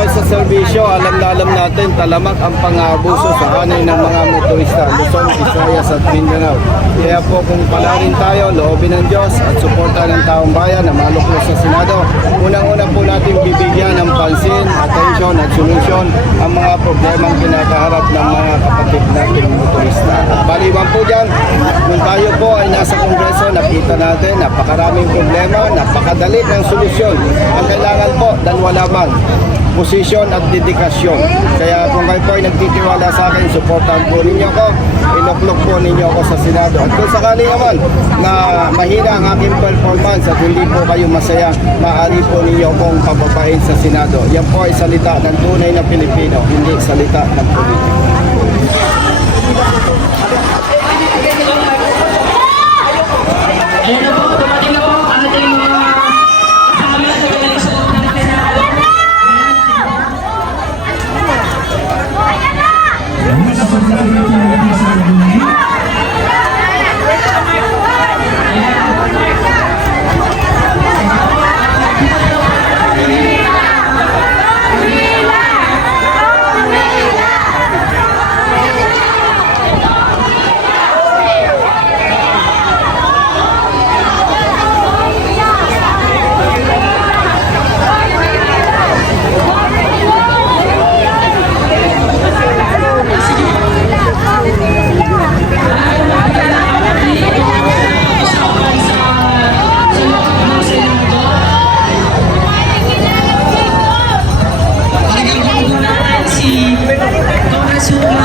tayo sa serbisyo, alam na alam natin talamak ang pang-aabuso sa hanay ng mga motorista, Luzon, Visayas at Mindanao. Kaya po kung palarin tayo, loobin ng Diyos at suporta ng taong bayan na maluklos sa Senado, unang-una po natin bibigyan ng pansin, atensyon at solusyon ang mga problemang kinakaharap ng mga kapatid nating motorista. At Baliban po dyan, kung tayo po ay nasa Kongreso, nakita natin napakaraming problema, napakadali ng solusyon. Ang kailangan po, dalawa lamang, posisyon at dedikasyon. Kaya kung kayo po ay nagtitiwala sa akin, supportan po ninyo ako, inuklok po ninyo ako sa Senado. At kung sakali naman na mahina ang aking performance at hindi po kayo masaya, maaari po ninyo akong pababain sa Senado. Yan po ay salita ng tunay na Pilipino, hindi salita ng politiko. কিছু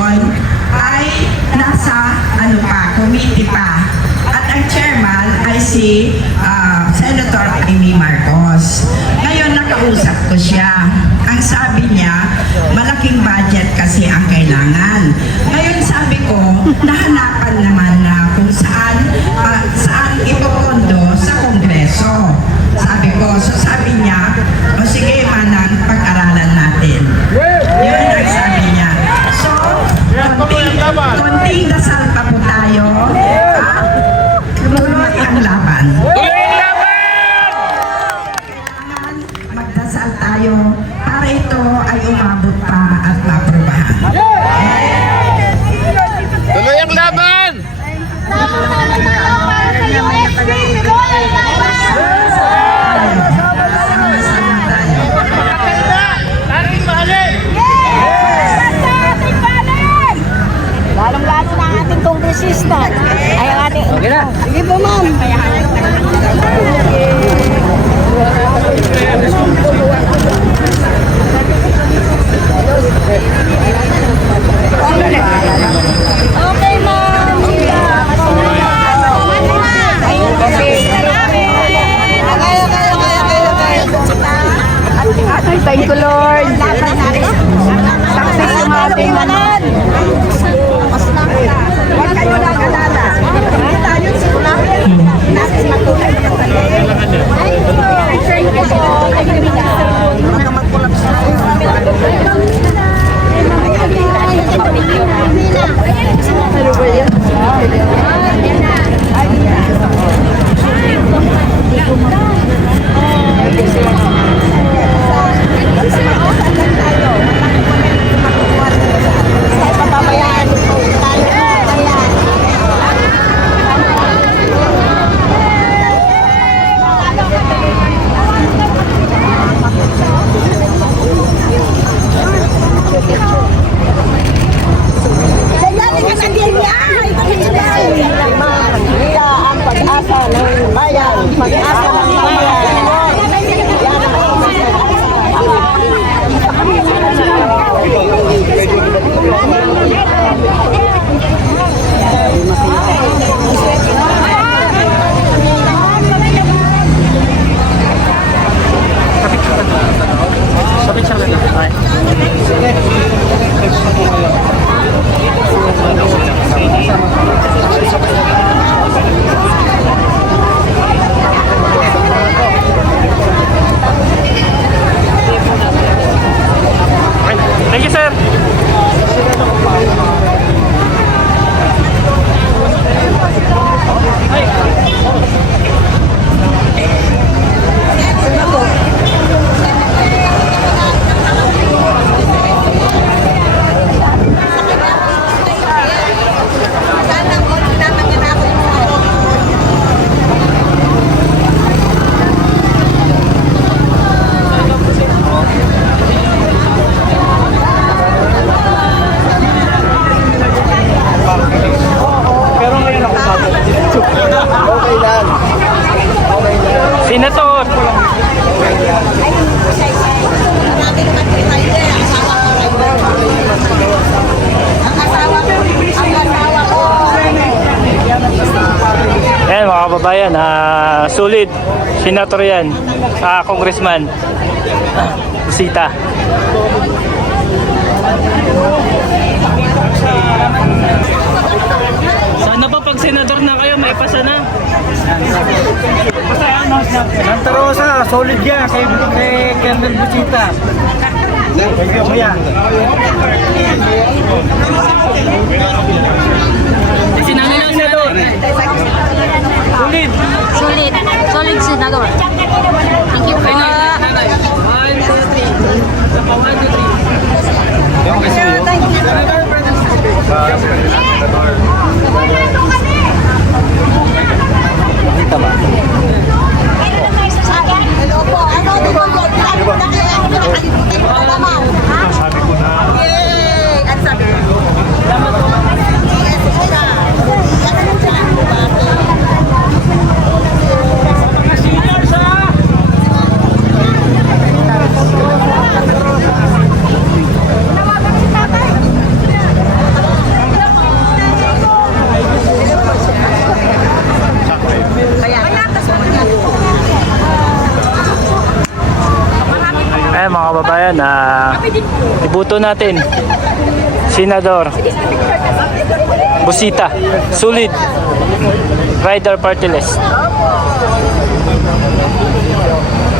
ngayon ay nasa ano pa, committee pa. At ang chairman ay si ah, Senator Amy Marcos. Ngayon nakausap ko siya. Ang sabi niya, malaking budget kasi ang kailangan. Ngayon sabi ko, nahanapan naman na kung saan ah, saan ipopondo po, ma'am. Okay, ma'am. Okay, okay, okay, okay, okay. Thank you, Lord. Success yung ating 水也很，kababayan, ah, sulit. Senator yan. Ah, congressman. Sita. Sana pa pag senador na kayo, may pasa na. Santa Rosa, solid yan kay, kay Colonel Busita. Kuya. Sinanay lang senador. Sulit. Solid. Solid senador. Thank you po. One, two, three. One, two, three. Hello po. Ano? Ba? Sabi ko na kaya ako nakalimutan ko na naman. Ha? Sabi ko na. Yay! Ang sabi ko. Yes, sir. Yan ang sila. Eh kababayan, ah, ibuto natin. Senador. Busita. Sulit. Rider party list.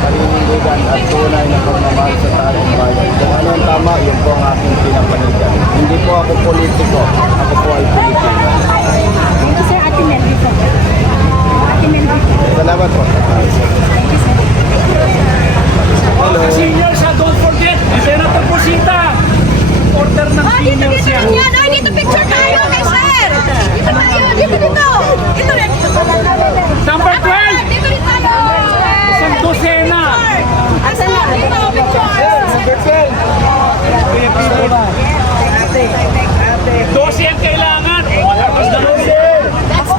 Paninindigan at tunay na pagmamahal sa taong bayan. Kung ano ang tama, yun po ang aking pinapanigan. Hindi po ako politiko, ako po ay Pilipino. Sir, Ate Melvi po. Ate Melvi po. Salamat po. Hello. Senior siya, don't forget. Senator Busita. Order ng senior siya. Yan, ay, dito picture tayo kay sir. Dito tayo, dito, dito. Dito rin. Number 12. Dito rin tayo. Isang dosena. Asan na? Dito, picture. Dosi ang kailangan. Tapos na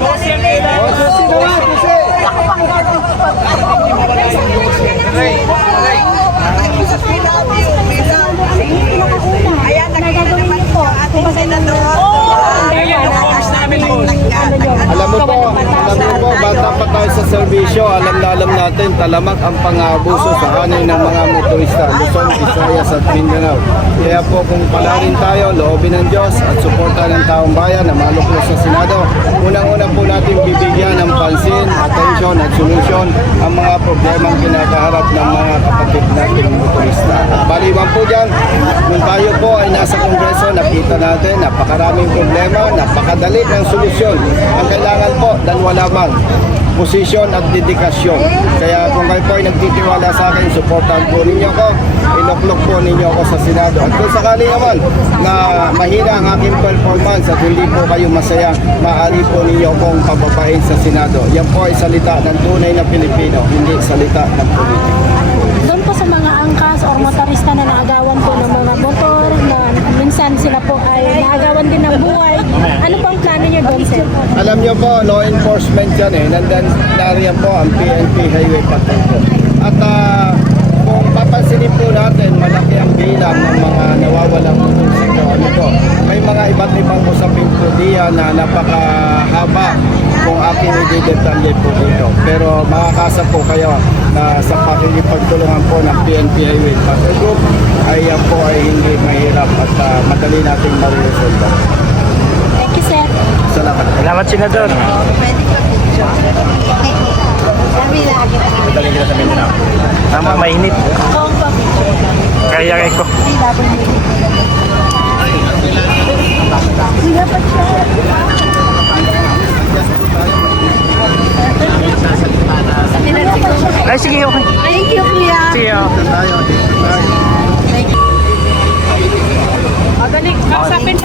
Dosi ang kailangan. Ating senador. Ayan, ang forms namin po. Alam mo po, alam mo po, bata pa serbisyo, alam na alam natin, talamak ang pang-aabuso sa hanay ng mga motorista, Luzon, Visayas at Mindanao. Kaya po kung palarin tayo, loobin ng Diyos at suporta ng taong bayan na maluklos sa Senado, unang-una po natin bibigyan ng pansin, atensyon at solusyon ang mga problemang kinakaharap ng mga kapatid nating motorista. At baliwan po dyan, kung tayo po ay nasa Kongreso, nakita natin napakaraming problema, napakadali ng solusyon. Ang kailangan po, dalawa lamang, posisyon at dedikasyon. Kaya kung kayo po ay nagtitiwala sa akin, supportan po ninyo ko, inuklok po ninyo ako sa Senado. At kung sakali naman na mahina ang aking performance at hindi po kayo masaya, maaari po ninyo akong pababain sa Senado. Yan po ay salita ng tunay na Pilipino, hindi salita ng politiko. Doon po sa mga angkas or motorista na naagawan po ng mga motor na minsan sila po ay naagawan din ng buhay. Ano po ang plano niyo doon, sir? Alam niyo po, law enforcement yan eh. Nandan nariyan po ang PNP Highway Patrol po. At ah, kung papansinin po natin, malaki ang bilang ng mga nawawalang motorsiklo. Ano po, may mga iba't ibang usapin po diyan na napakahaba kung aking i-detalye po dito. Pero makakasa po kayo na sa pakikipagtulungan po ng PNP Highway Patrol Group ay yan po ay hindi mahirap at ah, madali nating mariresolve. Thank you. Salamat. Salamat, Senador. Tama, mainit. Kaya ko. Ay, sige, okay. Thank you, kuya. Sige, oh. Tayo, dito tayo. Magaling. Kausapin